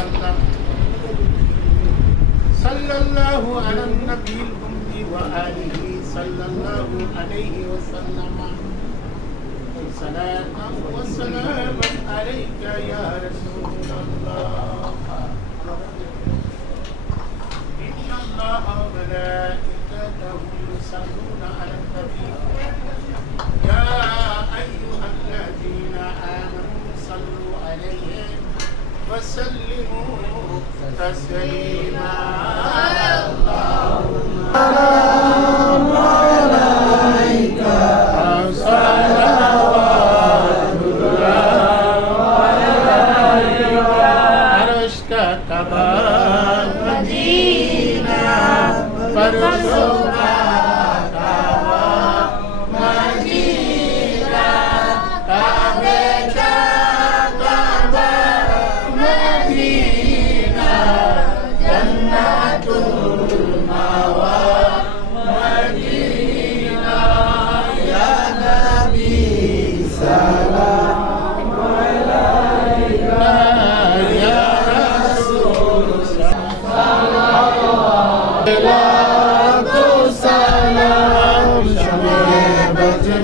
وسلم صلى الله على النبي الأمي وآله صلى الله عليه وسلم. صلاة وسلاما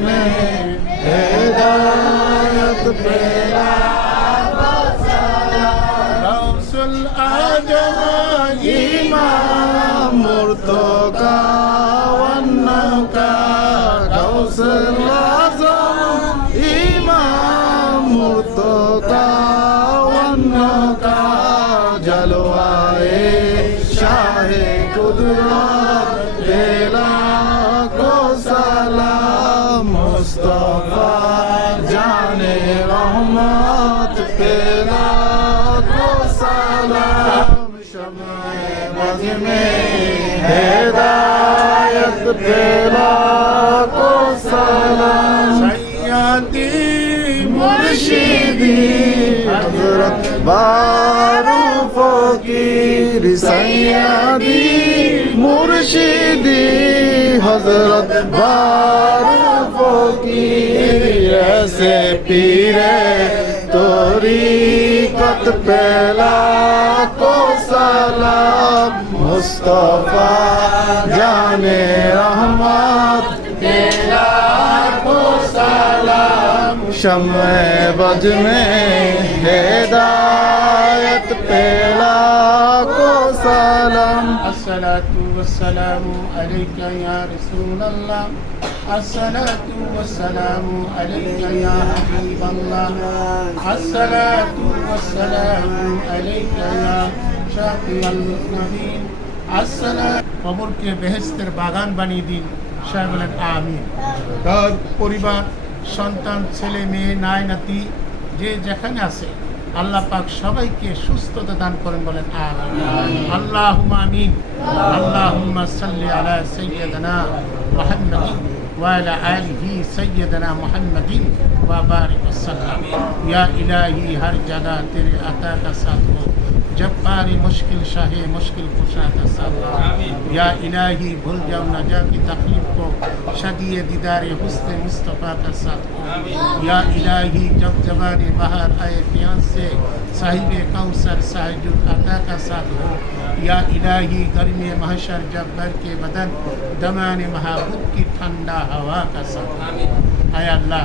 में हिदायत पेरा रौसुल आजम इमाम मुर्तो का वन्ना का गौसल आजम इमाम मुर्तो का वन्ना का जलवाए शाह कुदरत बेला में हैदायत बेला को सलाम सयादी मुर्शिदी हजरत बारू फकीर सयादी मुर्शिदी हजरत बारू फकीर ऐसे पीरे तोरी कत पहला মুস্তফা জানে রহমত শমে বজ মে হেদায়ত পেলা কো সালাম আসসালাতু ওয়াসসালামু আলাইকা ইয়া রাসূলুল্লাহ الصلاة والسلام عليك يا حبيب الله الصلاة والسلام عليك يا شافي المذنبين কবরকে বেহেস্তের বাগান বানিয়ে দিন সাহেব বলেন, আমিন। তার পরিবার, সন্তান, ছেলে, মেয়ে নাই নাতি, যে যেখানে আছে, আল্লাহ পাক সবাইকে সুস্থতা দান করেন বলেন আল্লাহ আমিন। আল্লাহ সাল্লি আলা সৈয়দনা মোহাম্মদিন وعلى آله سيدنا محمد وبارك وسلم يا إلهي هر جگہ تیرے عطا کا ساتھ ہو जब पारी मुश्किल शाहे मुश्किल कुशा का साथ हो या इलाही भूल जाओ न जा की तकलीफ को शदीय दीदार हुस्न मुस्तफ़ा का साथ हो या इलाही जब जवान बाहर आए प्यास से साहिब कौसर साहिजुल अता का साथ हो या इलाही गर्मी महशर जब बर के बदन दमान महाबूब की ठंडा हवा का साथ हो আয় আল্লাহ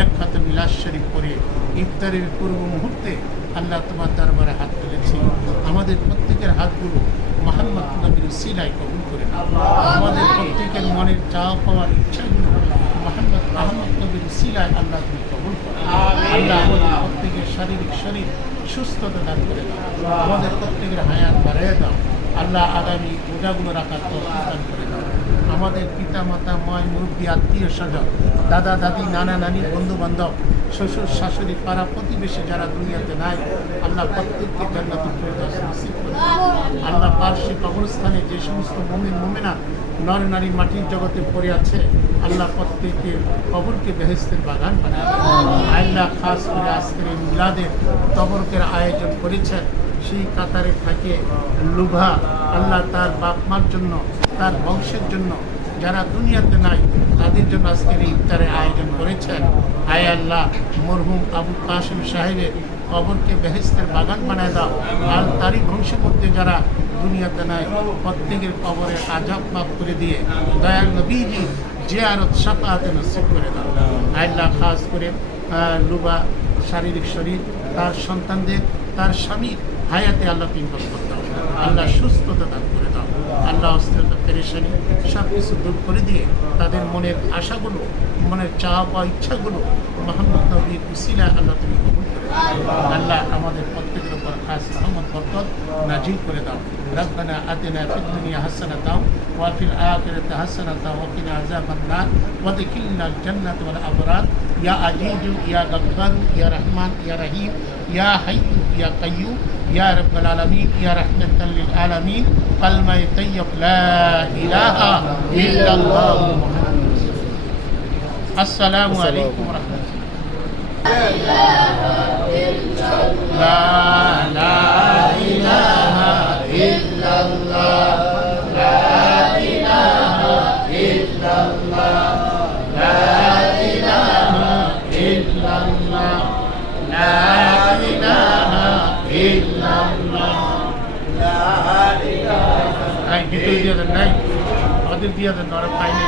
এক হাতে মিলাদ শরীফ করে ইফতারের পূর্ব মুহূর্তে আল্লাহ তোমার দরবারে হাত তুলেছি আমাদের প্রত্যেকের হাতগুলো মোহাম্মদ নবীর সিলাই কবুল করে আমাদের প্রত্যেকের মনের চাওয়া পাওয়ার ইচ্ছাগুলো মোহাম্মদ আহমদ নবীর সিলাই আল্লাহ তুমি কবুল করো আল্লাহ আমাদের প্রত্যেকের শারীরিক শরীর সুস্থতা দান করে দাও আমাদের প্রত্যেকের হায়াত বাড়িয়ে দাও। আল্লাহ আগামী রোজাগুলো রাখার তৌফিক দান করে দাও আমাদের পিতা মাতা ময় মুরব্বী আত্মীয় স্বজন দাদা দাদি নানা নানি বন্ধু বান্ধব শ্বশুর শাশুড়ি পাড়া প্রতিবেশী যারা দুনিয়াতে নাই আল্লাহ প্রত্যেককে নসিব আল্লাহ পার্শ্বে কবরস্থানে যে সমস্ত মুমিন মুমিনা নর নারী মাটির জগতে পড়ে আছে আল্লাহ প্রত্যেকের কবরকে বেহেস্তের বাগান বানায় আল্লাহ খাস করে আজকের এই মিলাদের তবরকের আয়োজন করেছেন। সেই কাতারে থাকে লুভা আল্লাহ তার বাপ মার জন্য, তার বংশের জন্য। যারা দুনিয়াতে নাই, তাদের জন্য আজকের ইফতারের আয়োজন করেছেন। আয় আল্লাহ, মরহুম আবু কাসিম সাহেবের কবরকে বেহেস্তের বাগান বানায় দাও। আর তারই বংশের মধ্যে যারা দুনিয়াতে নাই, প্রত্যেকের কবরের আজাব মাফ করে দিয়ে দয়াল নবীজি জিয়ারত সাফাতে নসিব করে দাও। আল্লাহ, খাস করে লুবা শারীরিক শরীর, তার সন্তানদের, তার স্বামীর হায়াতে আল্লাহ পিঙ্গল করতে দাও আল্লাহ সুস্থতা দান করে দাও আল্লাহ অস্থিরতা পেরেশানি সব কিছু দূর করে দিয়ে তাদের মনের আশাগুলো মনের চাওয়া পাওয়া ইচ্ছাগুলো মোহাম্মদ নবীর উসিলা আল্লাহ তুমি কবুল করে দাও। আল্লাহ আমাদের প্রত্যেকের উপর খাস রহমত বরকত নাজিল করে দাও ربنا آتنا في الدنيا حسنة وفي الآخرة حسنة وقنا عذاب النار وادخلنا الجنة والأبرار يا عزيز يا غفار يا رحمن يا رحيم يا حي يا قيوم يا رب العالمين يا رحمة للعالمين كلمة طيب لا إله إلا الله. السلام عليكم ورحمة الله لا لا إله إلا الله لا إله إلا الله لا إله إلا الله لا দিয়ে দেন নাই ওদের দিয়ে দেন ওরা পাইনি